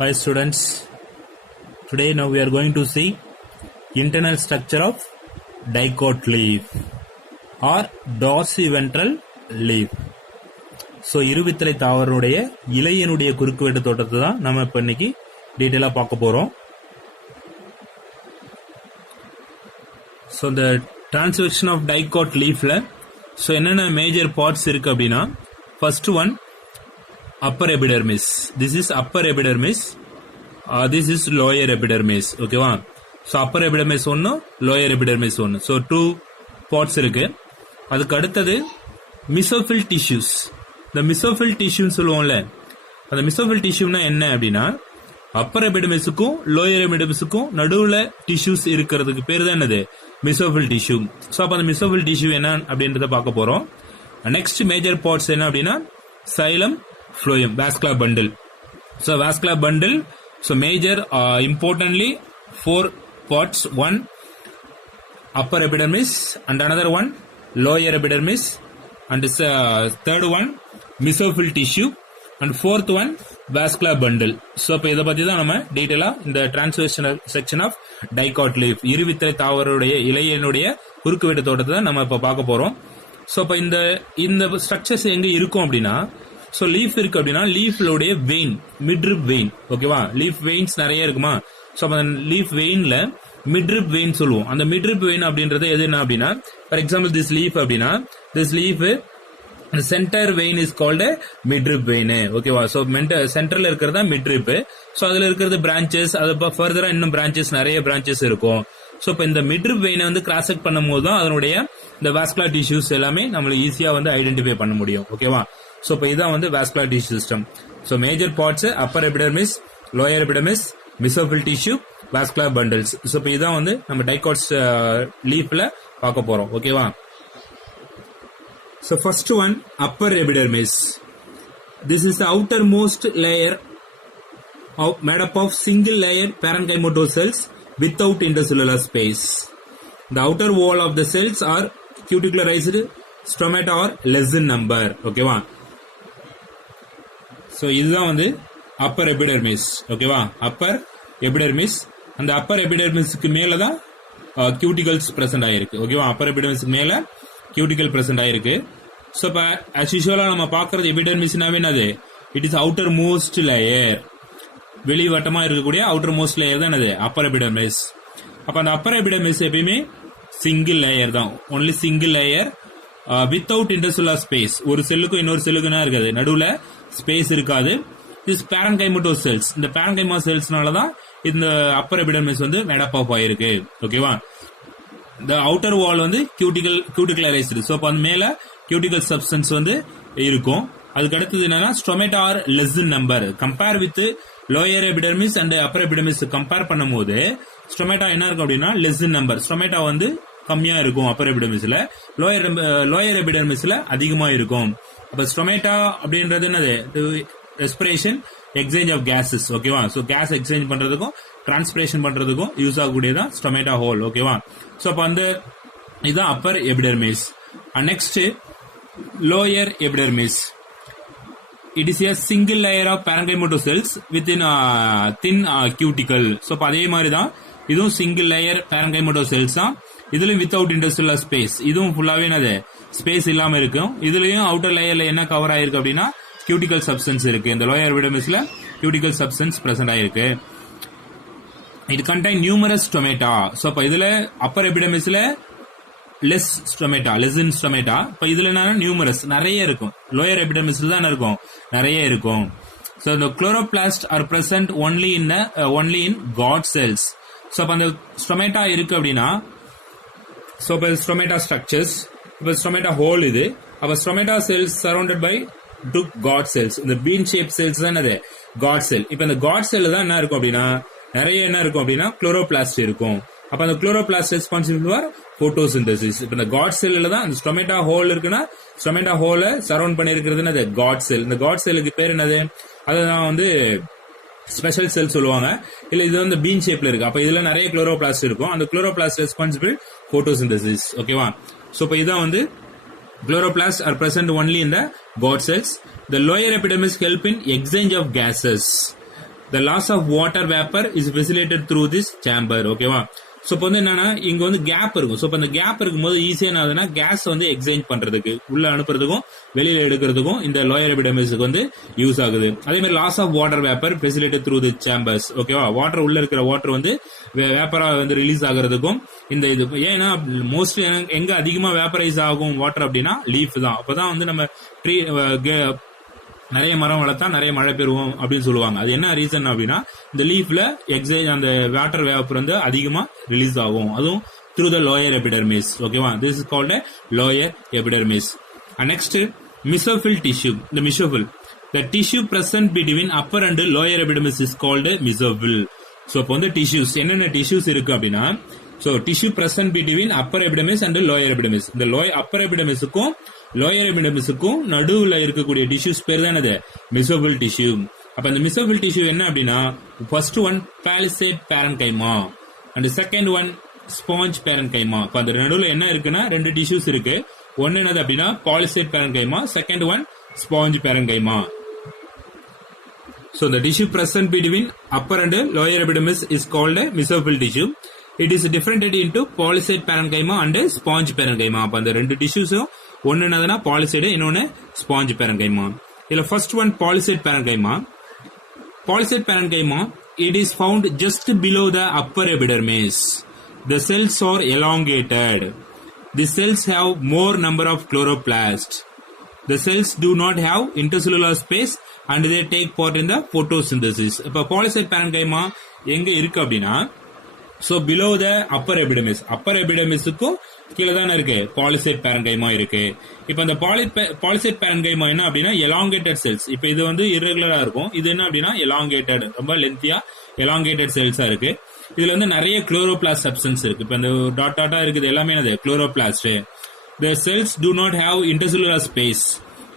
Hi students, today now we are going to see internal structure of dicot leaf or dorsiventral leaf. So இருவித்திலை தாவரனுடைய இலையினுடைய குறுக்குவெட்டு தோற்றத்தை தான் நம்ம இப்ப இன்னைக்கு டீடைலா பார்க்க போறோம். So the transvection of dicot leafல so என்னென்ன மேஜர் பார்ட்ஸ் இருக்கு அப்படின்னா first one upper epidermis. This is upper epidermis. This is lower epidermis. Okay va? So upper epidermis ஒன்னு lower epidermis ஒன்னு. So two parts இருக்கு. அதுக்கு அடுத்தது mesophyll tissues. The mesophyll tissue சொல்லுவோம்ல. அந்த mesophyll tissueனா என்ன அப்படின்னா upper epidermisக்கும் lower epidermisக்கும் நடுவுல tissues இருக்கிறதுக்கு பேர் தான் என்னது mesophyll tissue. So அப்ப அந்த mesophyll tissue என்ன அப்படின்றத பார்க்க போறோம். Next major parts என்ன அப்படின்னா xylem, phloem, vascular bundle. So vascular bundle, so major importantly four parts. One upper epidermis and another one lower epidermis and third one mesophyll tissue and fourth one vascular bundle. So இப்ப இத பத்தி தான் நம்ம டீடைலா இந்த transversional section of dicot leaf இருவித்திலை தாவரனுடைய இலையினுடைய குறுக்குவெட்டு தோற்றத்தை தான் நம்ம இப்ப பார்க்க போறோம். So இப்ப இந்த ஸ்ட்ரக்சர்ஸ் எங்க இருக்கும் அப்படின்னா சோ லீஃப் இருக்கு அப்படின்னா லீஃப்லோடைய வெயின் மிட்ரிப் வெயின் ஓகேவா லீஃப் வெயின்ஸ் நிறைய இருக்குமா சோ அந்த லீஃப் வெயின்ல மிட்ரிப் வெயின் சொல்லுவோம். அந்த மிட்ரிப் வெயின் அப்படின்றது எது என்ன அப்படின்னா ஃபார் எக்ஸாம்பிள் திஸ் லீஃப் அப்படின்னா this leaf centre vein is called midrib vein ஓகேவா சோ சென்டர்ல இருக்கிறதா மிட்ரிப் சோ அதுல இருக்கிறது பிரான்சஸ் அது ஃபர்தரா இன்னும் பிரான்சஸ் நிறைய பிரான்சஸ் இருக்கும். சோ இப்ப இந்த மிட்ரிப் வெயினை வந்து கிராஸ் செக் பண்ணும் போது தான் அதனுடைய இந்த வாஸ்குலர் டிஷ்யூஸ் எல்லாமே நம்மளுக்கு ஈஸியா வந்து ஐடென்டிஃபை பண்ண முடியும் ஓகேவா. சோ இப்ப இதான் வந்து vascular tissue system. So major parts upper epidermis, lower epidermis, mesophyll tissue, vascular bundles. So இப்ப இதான் வந்து நம்ம டைகாட்ஸ் லீஃப்ல பார்க்க போறோம் ஓகேவா. So first one upper epidermis. This is the outermost layer made up of single layered parenchymatous cells without intercellular space. The outer wall of the cells are cuticularized stomata or less in number. ஓகேவா. So இதுதான் வந்து upper epidermis ஓகேவா. upper epidermis அந்த upper epidermisக்கு மேல தான் cuticles present ஆயிருக்கு ஓகேவா. upper epidermisக்கு மேல cuticle present ஆயிருக்கு. So இப்ப as usual நம்ம பார்க்கிறது epidermisனாவே என்னது it is outermost layer வெளிவட்டமா இருக்கக்கூடிய outermost layer தான் என்னது upper epidermis. அப்ப அந்த upper epidermis எப்பயுமே single layer தான் only single layer without intercellular space. ஒரு செல்லுக்கும் இன்னொரு செல்லுக்கும் என்ன இருக்காது நடுவுல ஸ்பேஸ் இருக்காது. this parenchymatous cells இந்த parenchyma cellsனால தான் இந்த upper epidermis வந்து made up of ஆயிருக்கு ஓகேவா. the outer wall வந்து cuticularized. சோ அப்ப அந்த மேல cuticle substance வந்து இருக்கும். அதுக்கு அடுத்தது என்னன்னா stomata are less in number. compare with lower epidermis and upper epidermis compare பண்ணும்போது stomata என்ன இருக்கும் அப்படின்னா less in number. stomata வந்து கம்மியா இருக்கும் upper epidermisல, lower epidermisல அதிகமா இருக்கும். அப்ப stomata அப்படின்றது என்னது respiration exchange of gases ஓகேவா. சோ கேஸ் எக்ஸ்சேஞ்ச் பண்றதுக்கும் டிரான்ஸ்பிரேஷன் பண்றதுக்கும் யூஸ் ஆகக்கூடியதான் ஸ்டொமேட்டா ஹோல் ஓகேவா. சோ அப்ப அந்த இதுதான் upper epidermis. Next lower epidermis. It is a single layer of parenchymatous cells within thin cuticle. So அப்ப அதே மாதிரி தான் இதுவும் சிங்கிள் லேயர் parenchymatous cells தான். இதுலயும் வித்தவுட் intercellular ஸ்பேஸ். இதுவும் ஃபுல்லாவே என்னது ஸ்பேஸ் இல்லாம இருக்கும். இதுலயும் அவுட்டர் லேயர்ல என்ன கவர் ஆயிருக்கு அப்படின்னா cuticle substance இருக்கு. இந்த லோயர் எபிடர்மிஸ்ல cuticle substance present ஆயிருக்கு. It contain numerous stomata. So அப்ப இதுல upper epidermisல less in stomata. இப்ப இதுல என்ன numerous நிறைய இருக்கும். lower epidermisல தான் இருக்கும் நிறைய இருக்கும். So the chloroplasts are present only in God cells. So அப்ப அந்த stomata இருக்கு அப்படின்னா சோ இப்ப stomata structures இப்ப stomata hole இது. அப்ப stomata cells surrounded by two God cells. இந்த bean shaped cells தான் என்னது God cell. இப்ப இந்த God cell தான் என்ன இருக்கும் அப்படின்னா நிறைய என்ன இருக்கும் அப்படின்னா chloroplast இருக்கும். அப்ப அந்த chloroplast responsible for photosynthesis. இப்ப இந்த God cellல தான் அந்த stomata hole இருக்குன்னா stomata hole சரவுண்ட் பண்ணி இருக்கிறது என்னது God cell. இந்த God cellக்கு பேர் என்னது அதுதான் வந்து ஸ்பெஷல் செல் சொல்லுவாங்க. இல்ல இது வந்து பீன் ஷேப்ல இருக்கு. அப்ப இதுல நிறைய chloroplast இருக்கும். அந்த chloroplast responsible photosynthesis ஓகேவா. சோ இப்ப இதான் வந்து chloroplasts are present only in the God cells. The lower epidermis help in exchange of gases. the loss of water vapor is facilitated through this chamber. ஓகேவா? So இப்போ வந்து என்னன்னா இங்க வந்து கேப் இருக்கும். சோ அந்த கேப் இருக்கும்போது ஈஸியா என்ன கேஸ் வந்து எக்ஸ்சேஞ்ச் பண்றதுக்கு, உள்ள அனுப்புறதுக்கும் வெளியில எடுக்கிறதுக்கும் இந்த லோயர் எபிடர்மிஸ்க்கு வந்து யூஸ் ஆகுது. அதே மாதிரி loss of water vapour facilitate through the chambers. ஓகேவா? வாட்டர் உள்ள இருக்கிற வாட்டர் வந்து வேப்பரா வந்து ரிலீஸ் ஆகுறதுக்கும் இந்த இது. ஏன்னா மோஸ்ட்லி எங்க அதிகமா வேப்பரைஸ் ஆகும் வாட்டர் அப்படின்னா லீஃப் தான். அப்பதான் வந்து நம்ம ட்ரீ நிறைய மரம் வளர்த்தா நிறைய மழை பெறுவோம் அப்படின்னு சொல்லுவாங்க. அது என்ன ரீசன் அப்படின்னா இந்த லீஃப்ல எக்ஸைஸ் அந்த வாட்டர் வேப்பர் வந்து அதிகமா ரிலீஸ் ஆகும். அதுவும் த்ரூ த லோயர் எபிடர்மிஸ். ஓகேவா? This is called lower epidermis. Next mesophyll tissue. இந்த mesophyll, the tissue present between upper and lower epidermis is called mesophil. So இப்போ வந்து டிஷ்யூஸ் என்னென்ன டிஷ்யூஸ் இருக்கு அப்படின்னா, so tissue present between upper epidermis and lower epidermis. இந்த upper epidermisக்கும் lower epidermisக்கும் நடுவுல இருக்கக்கூடிய tissues பேர் தான் என்னது? mesophil tissue. அப்ப இந்த mesophil tissue என்ன அப்படின்னா, first one palisade parenchyma and second one sponge parenchyma. அப்ப அந்த நடுவுல என்ன இருக்குன்னா ரெண்டு டிஷ்யூஸ் இருக்கு. ஒன்னு என்னது அப்படின்னா palisade parenchyma, second one sponge parenchyma. So the tissue present between upper and lower epidermis is called mesophil tissue. It is differentiated into palisade parenchyma and sponge parenchyma. அப்ப அந்த ரெண்டு டிஷ்யூஸும் ஒன்னு என்னதுன்னா palisade, இன்னொன்னு sponge parenchyma. இதுல first one palisade parenchyma. Palisade parenchyma, it is found just below the upper epidermis. The cells are elongated. The cells have more number of chloroplasts. The cells do not have intercellular space and they take part in the photosynthesis. இப்ப palisade parenchyma எங்க இருக்கு அப்படின்னா, so below the upper epidermis, upper epidermisக்கும் கீழே தானே இருக்கு palisade parenchyma இருக்கு. இப்ப இந்த palisade parenchyma என்ன அப்படின்னா elongated cells. இப்ப இது வந்து irregular இருக்கும். இது என்ன அப்படின்னா elongated, ரொம்ப லென்த்தியா elongated cells இருக்கு. இதுல வந்து நிறைய chloroplast substance இருக்கு. இப்ப இந்த டாட் டாட்டா இருக்குது எல்லாமே என்னது? chloroplast. The cells do not have intercellular space.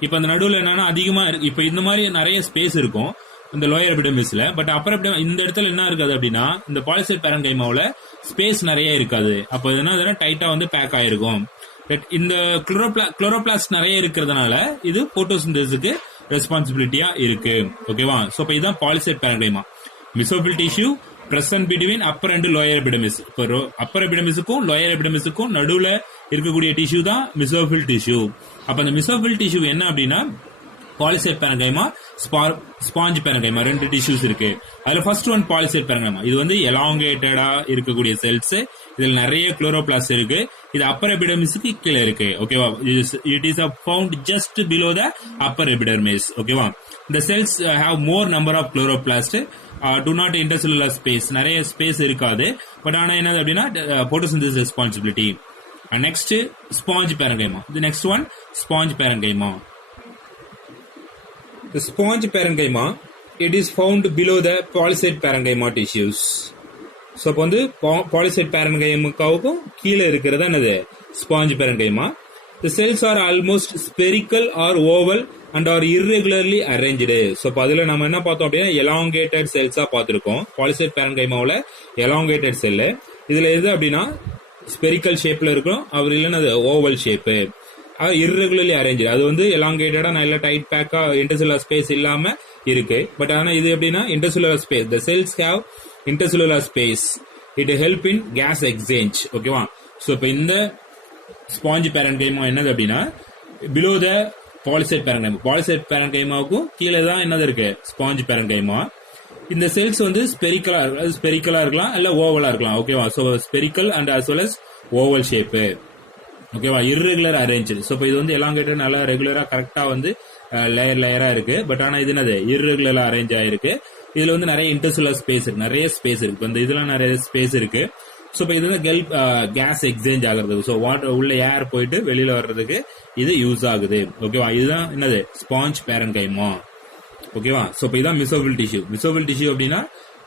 இப்ப அந்த நடுவுல என்னன்னா அதிகமா இருக்கு. இப்ப இந்த மாதிரி நிறைய ஸ்பேஸ் இருக்கும் இந்த லோயர் எபிடர்மிஸ்ல. பட் அப்பர் இந்த இடத்துல என்ன இருக்காது அப்படின்னா இந்த palisade parenchymaவுல ஸ்பேஸ் நிறைய இருக்காது. அப்ப என்ன டைட்டா வந்து பேக் ஆயிருக்கும். இந்த குளோரோபிளாஸ்ட் நிறைய இருக்கிறதுனால இது போட்டோசிந்தசிஸ்க்கு ரெஸ்பான்சிபிலிட்டியா இருக்கு. ஓகேவா? சோ இப்ப இதுதான் palisade parenchyma. mesophil tissue present between upper and lower epidermis. இப்போ upper epidermisக்கும் lower epidermisக்கும் நடுவுல இருக்கக்கூடிய டிஷ்யூ தான் mesophil tissue. அப்ப அந்த mesophil tissue என்ன அப்படின்னா palisade parenchyma, sponge parenchyma ரெண்டு டிஷ்யூஸ் இருக்கு. அதுல ஃபர்ஸ்ட் ஒன் palisade parenchyma. இது வந்து elongatedா இருக்கக்கூடிய செல்ஸ். இதுல நிறைய குளோரோபிளாஸ்ட் இருக்கு. இது upper epidermisக்கு கீழே இருக்கு. ஓகேவா? It is found just below the upper epidermis. ஓகேவா? The cells have more number of chloroplasts, do not intercellular space, நிறைய ஸ்பேஸ் இருக்காது. பட் ஆனா என்னது அப்படின்னா photosynthesis responsibility. Next sponge parenchyma. The next one sponge parenchyma. The sponge parenchyma, it is found below the palisade parenchyma tissues. So அப்ப வந்து palisade parenchymaவுக்கும் கீழே இருக்கிறது என்னது? sponge parenchyma. The cells are almost spherical or oval and are irregularly arranged. So அதுல நம்ம என்ன பார்த்தோம் அப்படின்னா elongated cells பார்த்திருக்கோம். palisade parenchymaவுல elongated cell. இதுல எது அப்படின்னா ஸ்பெரிக்கல் ஷேப்ல இருக்கும், அவர் இல்லைன்னா அது ஓவல் ஷேப்பு. irregularly arranged, அது வந்து elongatedா நல்ல டைட் பேக்கா intercellular ஸ்பேஸ் இல்லாம இருக்கு. பட் ஆனா இது எப்படின்னா intercellular space, the cells have intercellular space, it help in gas exchange. ஓகேவா? சோ இப்போ இந்த ஸ்பாஞ்ச் parenchyma என்னது அப்படின்னா below the palisade parenchyma. palisade parenchymaவுக்கும் கீழே தான் என்னது இருக்கு? Sponge parenchyma. இந்த செல்ஸ் வந்து ஸ்பெரிக்கலா இருக்கலாம் இல்ல ஓவலா இருக்கலாம். ஓகேவா? So spherical and as well as oval shape. ஓகேவா? irregular arranged. சோ இப்போ இது வந்து elongated நல்லா ரெகுலரா கரெக்டா வந்து லேயரா இருக்கு. பட் ஆனா இது என்னது? irregular அரேஞ்ச் ஆயிருக்கு. இதுல வந்து நிறைய இன்டர்செல்லுலர் ஸ்பேஸ் இருக்கு, நிறைய ஸ்பேஸ் இருக்கு. இந்த இதெல்லாம் நிறைய ஸ்பேஸ் இருக்கு. சோ இப்போ இது வந்து கேஸ் எக்ஸ்சேஞ்ச் ஆகுறதுக்கு, சோ வாட்டர் உள்ள ஏர் போயிட்டு வெளியில வர்றதுக்கு இது யூஸ் ஆகுது. ஓகேவா? இதுதான் என்னது? Sponge parenchyma. ஓகேவா? சோ இப்போ இதான் mesophil tissue. mesophil tissue அப்படின்னா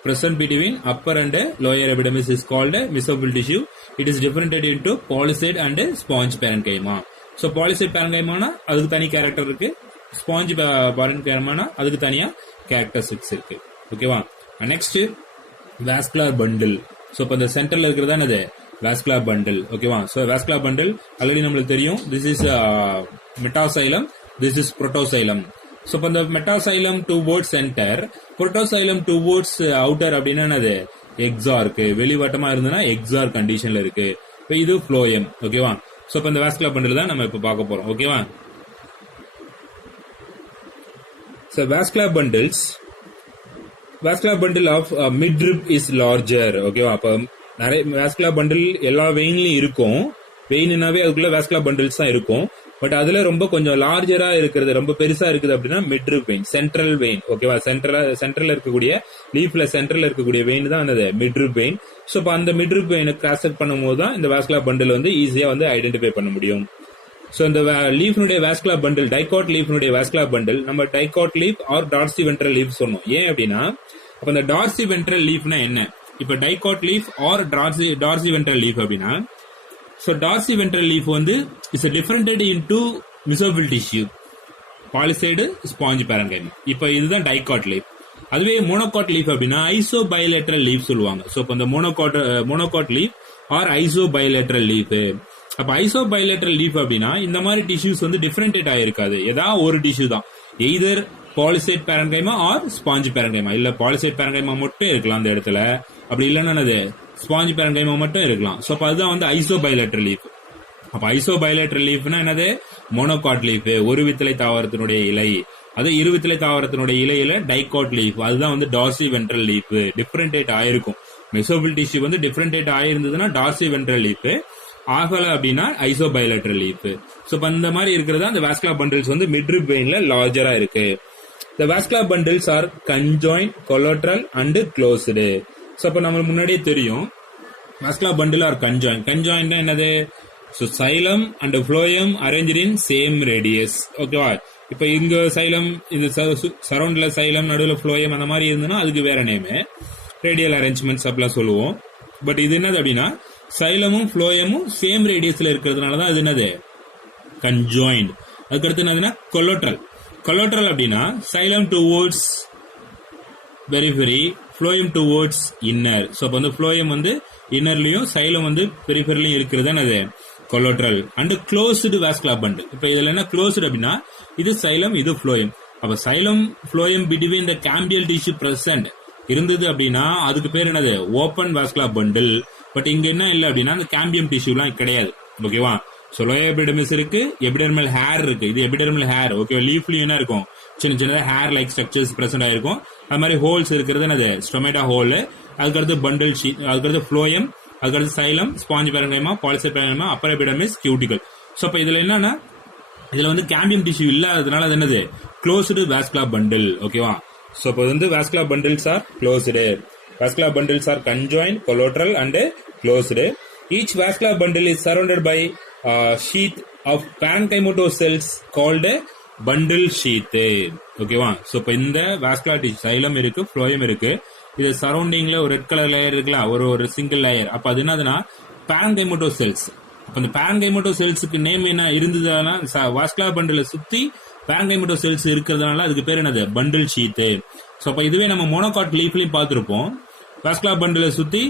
present between upper and lower epidermis is called mesophil tissue. It is differentiated into palisade and sponge parenchyma. So palisade parenchyma அதுக்கு தனி கேரக்டர் இருக்கு, ஸ்பாஞ்ச் parenchyma அதுக்கு தனியா characteristics இருக்கு. ஓகேவா? Next vascular bundle. சோ இப்போ இந்த சென்டர்ல இருக்கிறது என்னது? Vascular bundle. ஓகேவா? சோ வாஸ்குலர் பண்டில் ஆல்ரெடி நம்மளுக்கு தெரியும். This is metaxylem, this is protoxylem. So இப்போ இந்த metaxylem towards centre, protoxylem towards outer அப்படின்னா என்னது, எக்ஸார்க், வெளிவட்டமா இருந்ததுன்னா எக்ஸார் கண்டிஷன்ல இருக்கு. இப்போ இது ஃப்ளோயம். ஓகேவா? ஸோ இப்போ இந்த வாஸ்குலர் பண்டில் தான் நம்ம இப்போ பார்க்க போறோம். ஓகேவா? So vascular bundle of midrib is larger. ஓகேவா? அப்போ நிறைய வாஸ்குலர் பண்டில் எல்லா வெயின்லயும் இருக்கும். வெயின்னாவே அதுக்குள்ள வாஸ்குலர் பண்டில்ஸ் தான் இருக்கும். பட் அதுல ரொம்ப கொஞ்சம் லார்ஜரா இருக்கிறது, ரொம்ப பெருசா இருக்குது அப்படின்னா மிட்ரிப் வெயின், சென்ட்ரல் வெயின். ஓகேவா? சென்ட்ரல் இருக்கக்கூடிய லீஃப்ல சென்ட்ரல் இருக்கக்கூடிய வெயின் தான் என்னது, மிட்ரிப் வெயின். ஸோ இப்போ அந்த மிட்ரிப் வெயினை கிராஸ் செக் பண்ணும்போது தான் இந்த வாஸ்குலர் பண்டில் வந்து ஈஸியா வந்து ஐடென்டிஃபை பண்ண முடியும். ஸோ இந்த லீஃப்னுடைய வாஸ்குலர் பண்டில், டைகாட் லீஃப்னுடைய வாஸ்குலர் பண்டில் நம்ம dicot leaf or dorsiventral leaf சொன்னோம். ஏன் அப்படின்னா அப்ப இந்த டார்சி வென்ட்ரல் லீஃப்னா என்ன, இப்ப dicot leaf or dorsiventral leaf அப்படின்னா, so dorsal ventral leaf வந்து is differentiated into mesophil tissue, palisade, sponge parenchyma. இப்ப இதுதான் டைகாட் லீஃப். அதுவே மோனோகாட் லீஃப் அப்படின்னா ஐசோபைலேட்ரல் லீஃப் சொல்லுவாங்க. சோ இப்போ இந்த monocot leaf or isobilateral leaf. அப்ப ஐசோபைலேட்ரல் லீஃப் அப்படின்னா இந்த மாதிரி டிஷ்யூஸ் வந்து டிஃபரன்டேட் ஆயிருக்காது, ஏதாவது ஒரு டிஷ்யூ தான், either palisade parenchyma or sponge parenchyma. இல்ல பாலிசைட் பேரங்கைமா மட்டும் இருக்கலாம் அந்த இடத்துல, அப்படி இல்லைன்னா ஸ்பாஞ்ச் பேரங்கைமா மட்டும் இருக்கலாம். சோ அப்ப அதுதான் வந்து ஐசோபைலேட்ரல் லீஃப். அப்ப ஐசோபைலேட்ரல் லீஃப்னா என்னது, மோனோகாட் லீஃப், ஒரு வித்தலை தாவரத்தினுடைய இலை. அது இருவித்தலை தாவரத்தினுடைய இலையில டைகாட் லீஃப், அதுதான் வந்து டார்சி வென்ட்ரல் லீஃப். டிஃபரன்டேட் ஆயிருக்கும், மெசோபில் டிஷ்யூ வந்து டிஃபரன்டேட் ஆயிருந்ததுன்னா டார்சி வென்ட்ரல் லீஃப், ஆகல அப்படின்னா ஐசோபைலேட்ரல் லீஃப். சோ இப்ப இந்த மாதிரி இருக்கிறதா அந்த வாஸ்குலர் பண்டில்ஸ் வந்து மிட்ரிப் வெயின்ல லார்ஜரா இருக்கு. The vascular bundles are conjoined, collateral and closed. So அப்ப நம்மளுக்கு முன்னாடியே தெரியும் vascular bundle are conjoined. Conjoined என்னது, so xylem and phloem arranged in same radius. ஓகேவா? இப்ப இங்க சைலம், இந்த சரௌண்ட்ல சைலம், நடுவுல phloem அந்த மாதிரி இருந்ததுன்னா அதுக்கு வேற நேம், ரேடியல் அரேஞ்ச்மெண்ட்ஸ் அப்படிலாம் சொல்லுவோம். பட் இது என்னது அப்படின்னா சைலமும் phloemமும் சேம் ரேடியஸ்ல இருக்கிறதுனாலதான் அது என்னது, conjoined. அதுக்கடுத்து என்னதுன்னா collateral. கொலாட்ரல் அப்படின்னா xylem towards periphery, phloem towards inner. So அப்போ வந்து ஃப்ளோயம் வந்து இன்னர்லயும் சைலம் வந்து பெரிஃபெரிலையும் இருக்கிறது என்னது, collateral. And closed vascular bundle. இப்போ இதுல என்ன க்ளோஸ்டு அப்படின்னா இது சைலம், இது ஃப்ளோயம். அப்ப xylem phloem between the cambial tissue present இருந்தது அப்படின்னா அதுக்கு பேர் என்னது, ஓப்பன் வாஸ்குலர் பண்டில். பட் இங்க என்ன இல்லை அப்படின்னா அந்த கேம்பியம் டிஷ்யூலாம் கிடையாது. ஓகேவா? சோ லோயர் எபிடெர்மிஸ் இருக்கு, எபிடெர்மல் ஹேர் இருக்கு, இது எபிடெர்மல் ஹேர். ஓகே, லீஃப்லயும் என்ன இருக்கும், சின்ன சின்ன ஹேர் லைக் ஸ்ட்ரக்சர்ஸ் பிரசன்ட் ஆயிருக்கும். அது மாதிரி ஹோல்ஸ் இருக்கிறது என்னது, ஸ்டொமேட்டா ஹோல். அதுக்கடுத்து பண்டில் ஷீட், அதுக்கடுத்து ஃப்ளோயம், அதுக்கடுத்து xylem, sponge parenchyma, palisade parenchyma, upper epidermis, cuticle. So அப்ப இதுல என்னன்னா இதுல வந்து கேம்பியம் டிஷ்யூ இல்லாததுனால அது என்னது, க்ளோஸ்டு வாஸ்குலர் பண்டில். ஓகேவா? சோ அப்ப வந்து vascular bundles are closed. Vascular bundles are conjoined, collateral and closed. Each vascular bundle is surrounded by sheath of parenchymatous cells called bundle sheath. ஓகேவா? சோ இப்போ இந்த vascular tissue xylem இருக்கு, phloem இருக்கு, இது சரௌண்டிங்ல ஒரு ரெட் கலர் லேயர் இருக்குல்ல, ஒரு single layer. அப்ப அது என்னதுன்னா parenchymatous cells. அப்ப இந்த parenchymatous செல்ஸுக்கு நேம் என்ன இருந்ததுன்னா வாஸ்குலர் பண்டில சுத்தி parenchymatous செல்ஸ் இருக்கிறதுனால அதுக்கு பேர் என்னது, பண்டில் ஷீத். சோ அப்ப இதுவே நம்ம மோனோகாட் லீஃப்லயும் பார்த்திருப்போம், வாஸ்குலர் பண்டில சுத்தி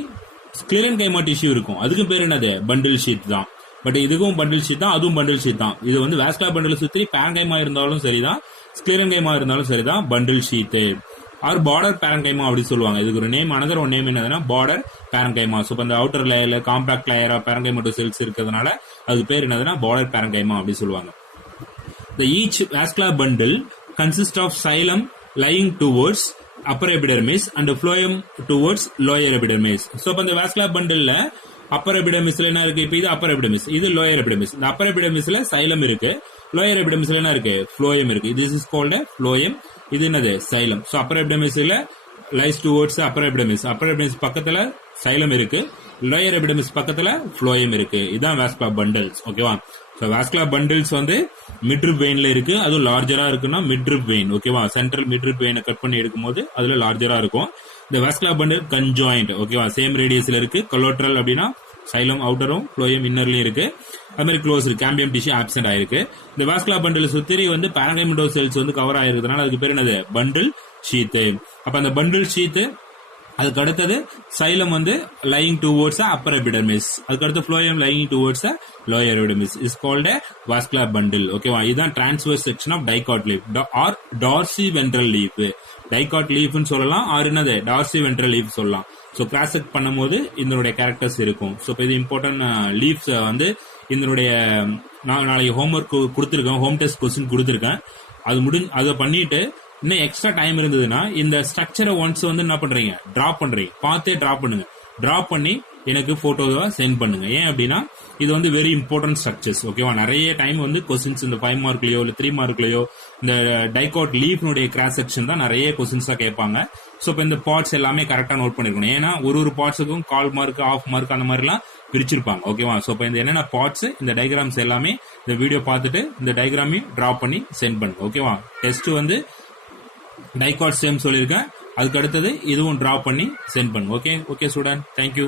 ஸ்க்ளெரன்கைமா டிஷ்யூ இருக்கும், அதுக்கு பேர் என்னது, பண்டில் ஷீட் தான். பட் இதுவும் பண்டில் ஷீட் தான், அதுவும் பண்டில் ஷீட் தான். இது வந்து வாஸ்குலர் பண்டில சுத்தி பேரங்கைமா இருந்தாலும் சரிதான், ஸ்க்ளெரன்கைமா இருந்தாலும் சரிதான், bundle sheath or border parenchyma அப்படி சொல்லுவாங்க. இதுக்கு ஒரு நேம், அனதர் ஒரு நேம் என்னதுன்னா பார்டர் பேரங்கைமா. சோ அந்த அவுட்டர் லேயர்ல காம்பாக்ட் லேயரா பேரங்கைமேட்டோ செல்ஸ் இருக்கிறதுனால அதுக்கு பேர் என்னதுன்னா பார்டர் பேரங்கைமா அப்படி சொல்லுவாங்க. The each vascular bundle consists of xylem lying towards upper epidermis and phloem towards lower epidermis. So அப்ப அந்த vascular bundleல upper epidermisல என்ன இருக்கு, இப்ப இது upper epidermis, இது lower epidermis. இந்த upper epidermisல xylem இருக்கு, lower epidermisல என்ன இருக்கு, phloem இருக்கு. This is called a phloem. இது என்னது, xylem. So upper epidermisல lies towards upper epidermis. upper epidermis பக்கத்துல xylem இருக்கு, lower epidermis பக்கத்துல phloem இருக்கு. இதான் vascular bundles. ஓகேவா? So vascular bundles வந்து மிட்ரிப் வெயின்ல இருக்கு, அது லார்ஜரா இருக்குன்னா மிட்ரிப் வெயின். ஓகேவா? சென்ட்ரல் மிட்ரிப் வெயினை கட் பண்ணி எடுக்கும்போது அதுல லார்ஜரா இருக்கும். இந்த வாஸ்குலர் பண்டில் கன்ஜாயிண்ட். ஓகேவா? சேம் ரேடியஸ்ல இருக்கு. கொலாட்ரல் அப்படின்னா சைலம் அவுட்டரும் ஃப்ளோயம் இன்னர்லயும் இருக்கு. அது மாதிரி க்ளோஸ் இருக்கு, கேம்பியம் டிஷ்யூ ஆப்சென்ட் ஆயிருக்கு. இந்த வாஸ்குலர் பண்டில் சுத்தி வந்து பாரங்கைமேட்டோ செல்ஸ் வந்து கவர் ஆயிருக்கிறதுனால அதுக்கு பேர் என்னது, பண்டில் ஷீத். அப்ப அந்த பண்டில் ஷீத் அதுக்கு அடுத்தது சைலம் வந்து லையிங் டுவர்ட்ஸ் அப்பர் எபிடர்மிஸ். அதுக்கு அடுத்து phloem lying towards lower epidermis is called vascular bundle. ஓகேவா, இதுதான் transverse section of dicot leaf or dorsiventral leaf. டைகாட் லீஃப்னு சொல்லலாம், ஆர் என்னது டார்சி வென்ட்ரல் லீஃப் சொல்லலாம். ஸோ கிராஸ் செக் பண்ணும்போது இதனுடைய கேரக்டர்ஸ் இருக்கும். ஸோ இப்போ இது இம்பார்ட்டன்ட் லீவ்ஸ் வந்து இதனுடைய நாளைக்கு ஹோம்ஒர்க் கொடுத்துருக்கேன், ஹோம் டெஸ்ட் கொஸ்டின் கொடுத்துருக்கேன். அதை பண்ணிட்டு இன்னும் எக்ஸ்ட்ரா டைம் இருந்ததுன்னா இந்த ஸ்ட்ரக்சரை ஒன்ஸ் வந்து என்ன பண்றீங்க, டிராப் பண்றீங்க, பார்த்தே டிராப் பண்ணுங்க. டிராப் பண்ணி எனக்கு போட்டோவா சென்ட் பண்ணுங்க. ஏன் அப்படின்னா இது வந்து வெரி இம்பார்ட்டன்ட் ஸ்ட்ரக்சர்ஸ். ஓகேவா, நிறைய டைம் வந்து கொஸ்டின்ஸ் இந்த 5 மார்க்லயோ இல்ல 3 மார்க்லயோ இந்த டைகாட் லீஃப்னுடைய கிராஸ் செக்ஷன் தான் நிறைய கொஸ்டின்ஸா கேட்பாங்க. ஸோ இப்போ இந்த பார்ட்ஸ் எல்லாமே கரெக்டா நோட் பண்ணிருக்கணும். ஏன்னா ஒரு பார்ட்ஸுக்கும் 1/4 மார்க், 1/2 மார்க் அந்த மாதிரிலாம் பிரிச்சிருப்பாங்க. ஓகேவா, ஸோ இப்போ இந்த என்னென்ன பார்ட்ஸ், இந்த டயக்ராம்ஸ் எல்லாமே இந்த வீடியோ பார்த்துட்டு இந்த டயக்ராமையும் டிராப் பண்ணி சென்ட் பண்ணுங்க. ஓகேவா, டெஸ்ட் வந்து டைகாட் சேம் சொல்லியிருக்கேன். அதுக்கு அடுத்தது இதுவும் டிராப் பண்ணி சென்ட் பண்ணுங்க. Okay student, thank you.